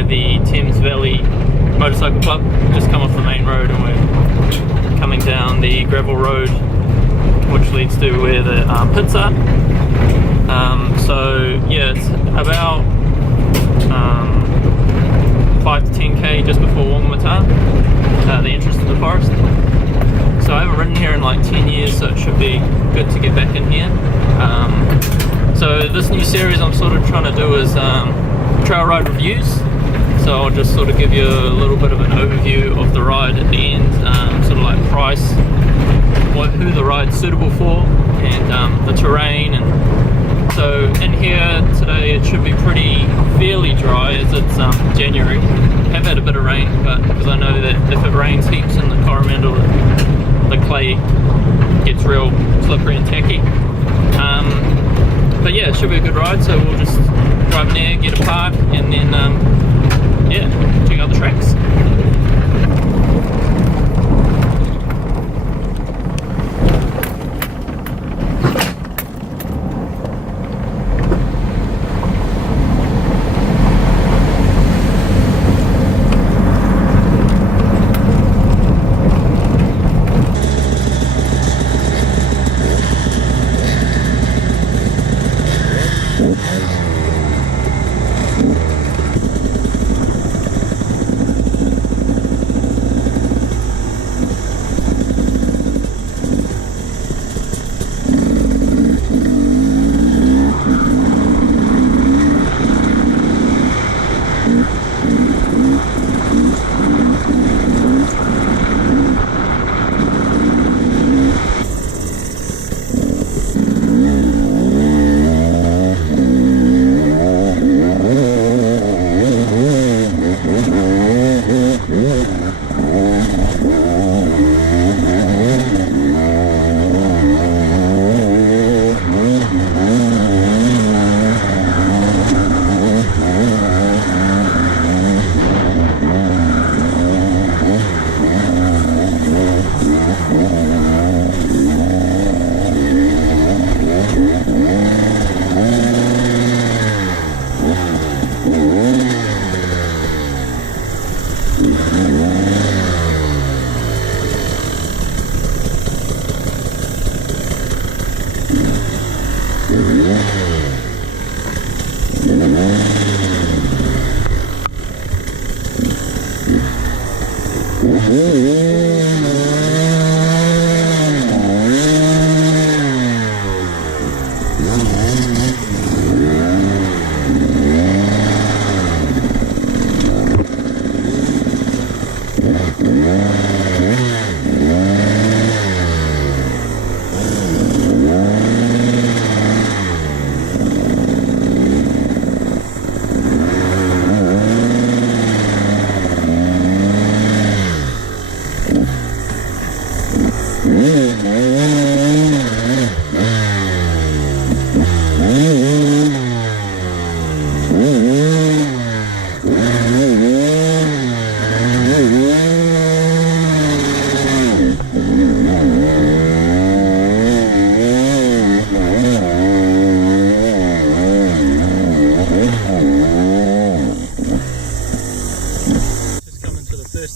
by the Thames Valley Motorcycle Club. Just come off the main road and we're coming down the gravel road which leads to where the pits are. So yeah, it's about 5 to 10k just before Whangamata, the entrance to the forest. So I haven't ridden here in like 10 years, so it should be good to get back in here. So this new series I'm sort of trying to do is trail ride reviews. So I'll just sort of give you a little bit of an overview of the ride at the end, sort of like price, who the ride's suitable for, and the terrain. And so in here today it should be fairly dry as it's January. Have had a bit of rain, but because I know that if it rains heaps in the Coromandel, the clay gets real slippery and tacky. But yeah, it should be a good ride, so we'll just drive near, get a park, and then yeah, check out the tracks.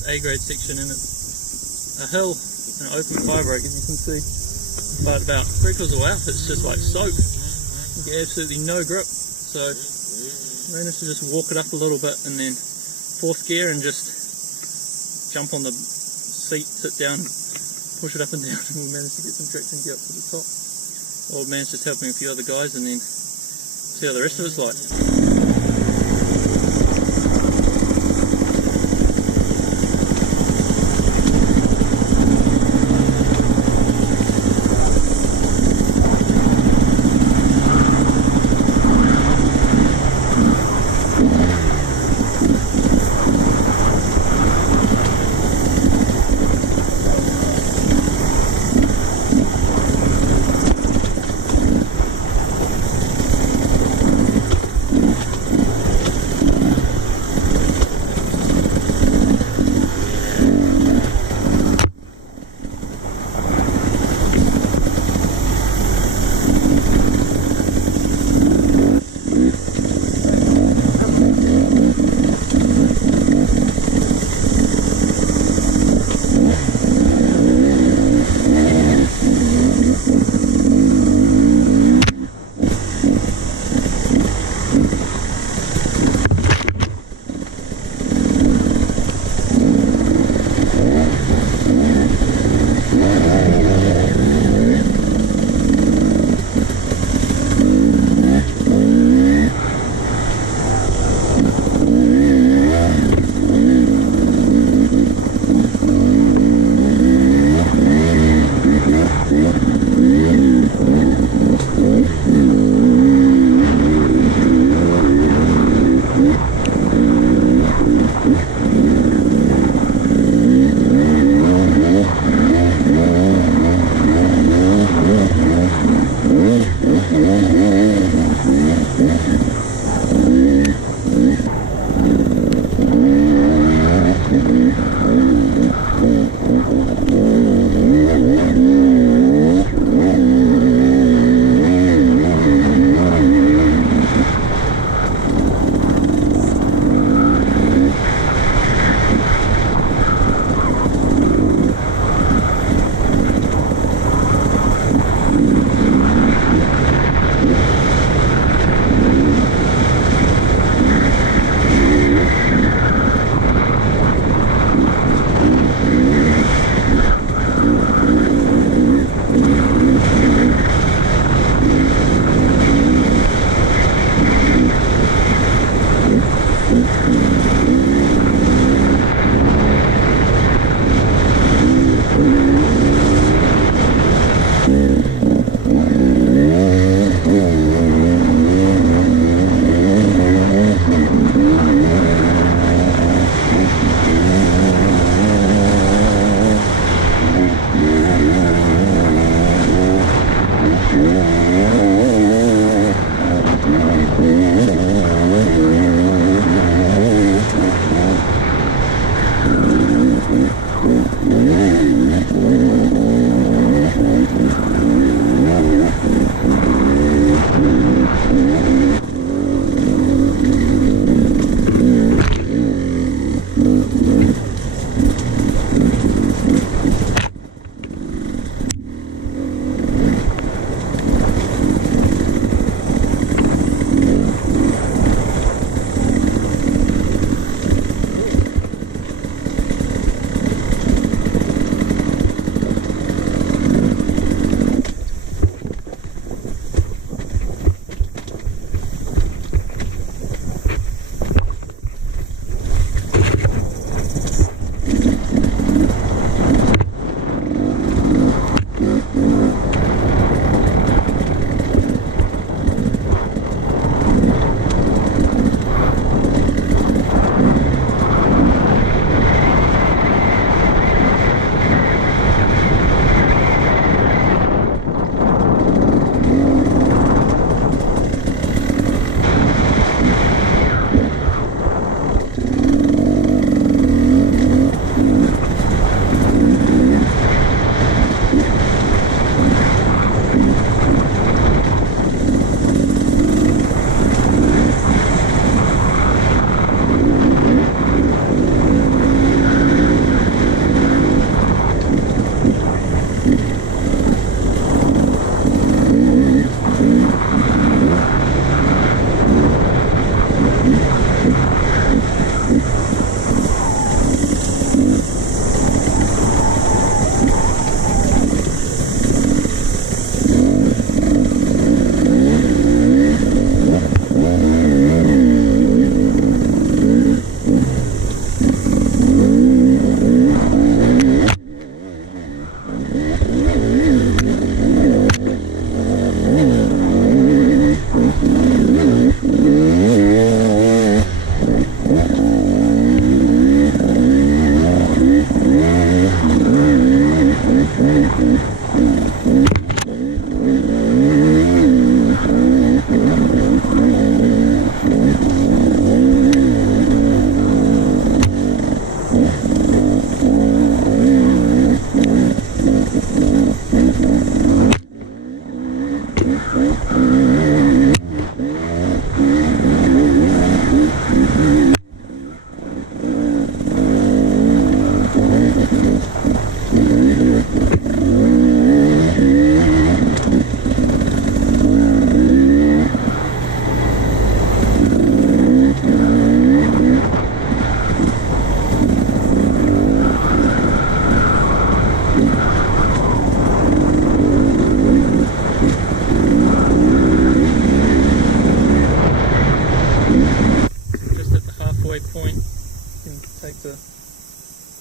A-grade section, and it's a hill, an open firebreak, as you can see, but about 3/4 of the way up it's just like soap. You get absolutely no grip, so I managed to just walk it up a little bit and then fourth gear and just jump on the seat, sit down, push it up and down, and we managed to get some traction and get up to the top. Old man's just helping a few other guys, and then see how the rest of it's like.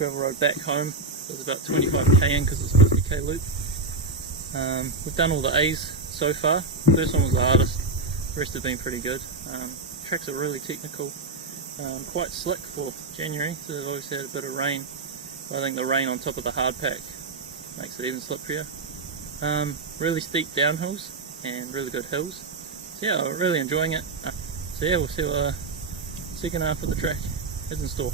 gravel road back home. It was about 25k in because it's 50k loop. We've done all the A's so far. First one was the hardest, the rest have been pretty good. Tracks are really technical, quite slick for January, so they've obviously had a bit of rain. I think the rain on top of the hard pack makes it even slipperier. Really steep downhills, and really good hills. So yeah, I'm really enjoying it. So yeah, we'll see what the second half of the track is in store.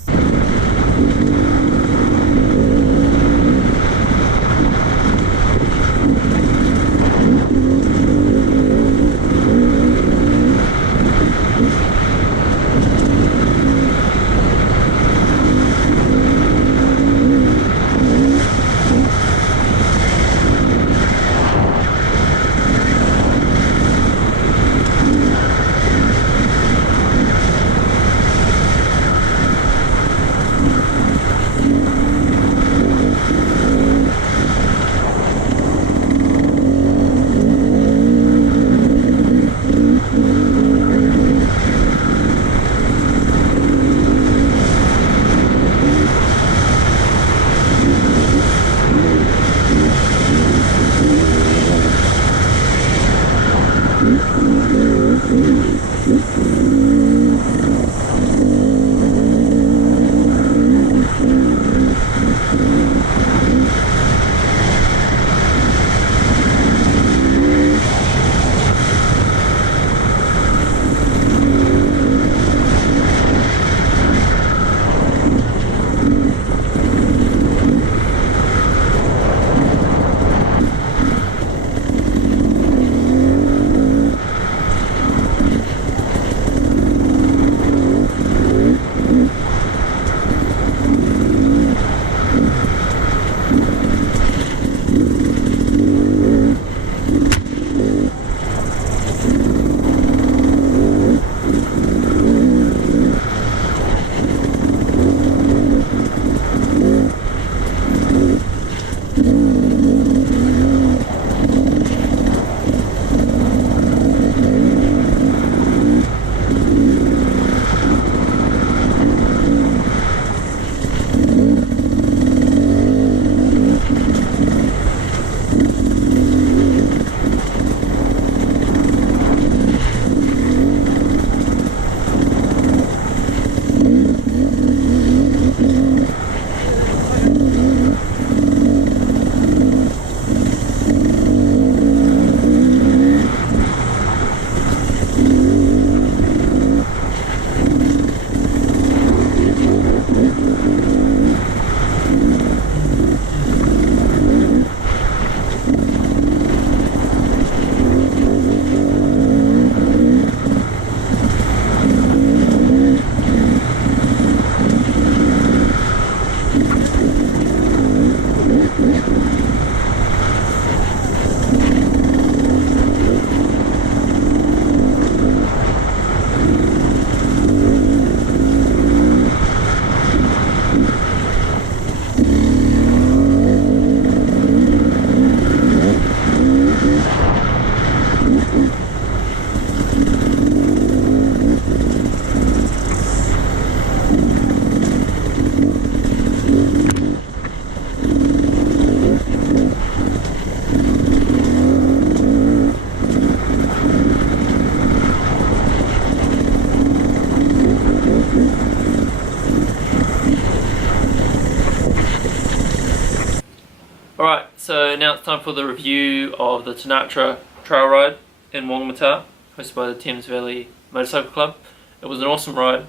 Alright, so now it's time for the review of the Taungatara trail ride in Whangamata, hosted by the Thames Valley Motorcycle Club. It was an awesome ride.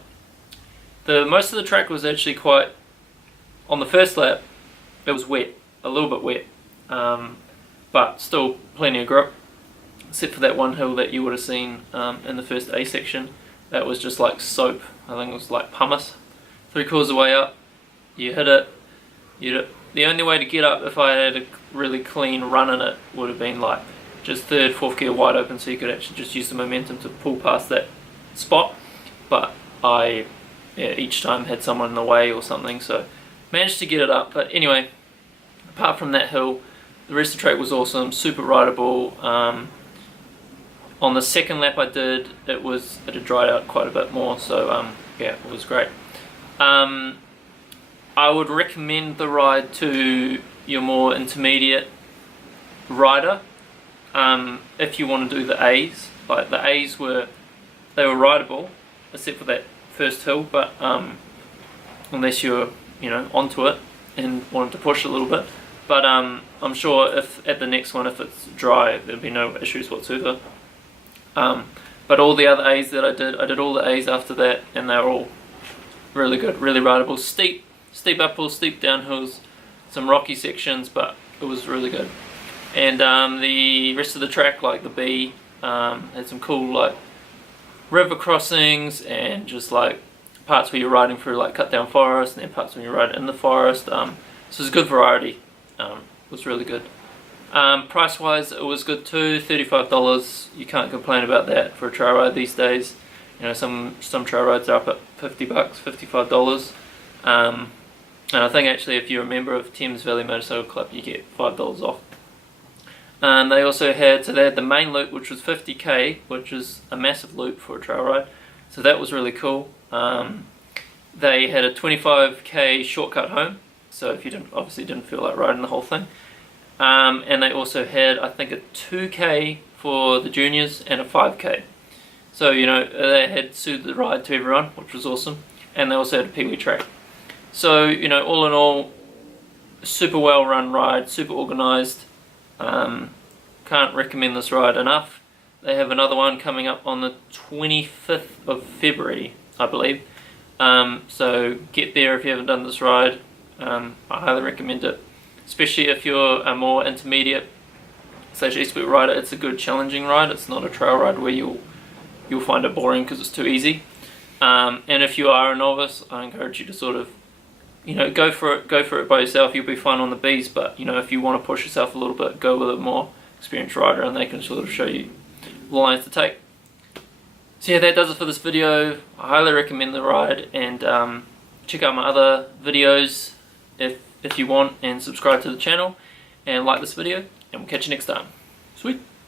Most of the track was actually quite, on the first lap, it was wet, a little bit wet, but still plenty of grip, except for that one hill that you would have seen in the first A section. That was just like soap. I think it was like pumice. 3/4 of the way up, you hit it, the only way to get up if I had a really clean run in it would have been like just 3rd, 4th gear wide open, so you could actually just use the momentum to pull past that spot. But I each time had someone in the way or something, so managed to get it up. But anyway, apart from that hill, the rest of the track was awesome, super rideable. On the second lap I did, it had dried out quite a bit more, so yeah, it was great. I would recommend the ride to your more intermediate rider if you want to do the A's. Like the A's were rideable, except for that first hill, but unless you're onto it and wanted to push a little bit. but I'm sure if at the next one, if it's dry, there'll be no issues whatsoever. But all the other A's that I did all the A's after that, and they're all really good, really rideable. Steep uphills, steep downhills, some rocky sections, but it was really good. And the rest of the track, like the B, had some cool like river crossings and just like parts where you're riding through like cut down forest, and then parts when you're riding in the forest. So it was a good variety. It was really good. Price wise, it was good too. $35. You can't complain about that for a trail ride these days. You know, some trail rides are up at $50, $55. And I think actually if you're a member of Thames Valley Motorcycle Club, you get $5 off. They also had, so they had the main loop, which was 50k, which is a massive loop for a trail ride. So that was really cool. They had a 25k shortcut home. So if you obviously didn't feel like riding the whole thing. And they also had, I think, a 2k for the juniors and a 5k. So, you know, they had suited the ride to everyone, which was awesome. And they also had a peewee track. So, you know, all in all, super well run ride, super organised. Can't recommend this ride enough. They have another one coming up on the 25th of February, I believe. So get there if you haven't done this ride. I highly recommend it, especially if you're a more intermediate / expert rider. It's a good challenging ride. It's not a trail ride where you'll find it boring because it's too easy. And if you are a novice, I encourage you to sort of, you know, go for it by yourself. You'll be fine on the Bs, but you know, if you want to push yourself a little bit, go with a more experienced rider, and they can sort of show you the lines to take. So yeah, that does it for this video. I highly recommend the ride, and check out my other videos if you want, and subscribe to the channel and like this video, and we'll catch you next time. Sweet.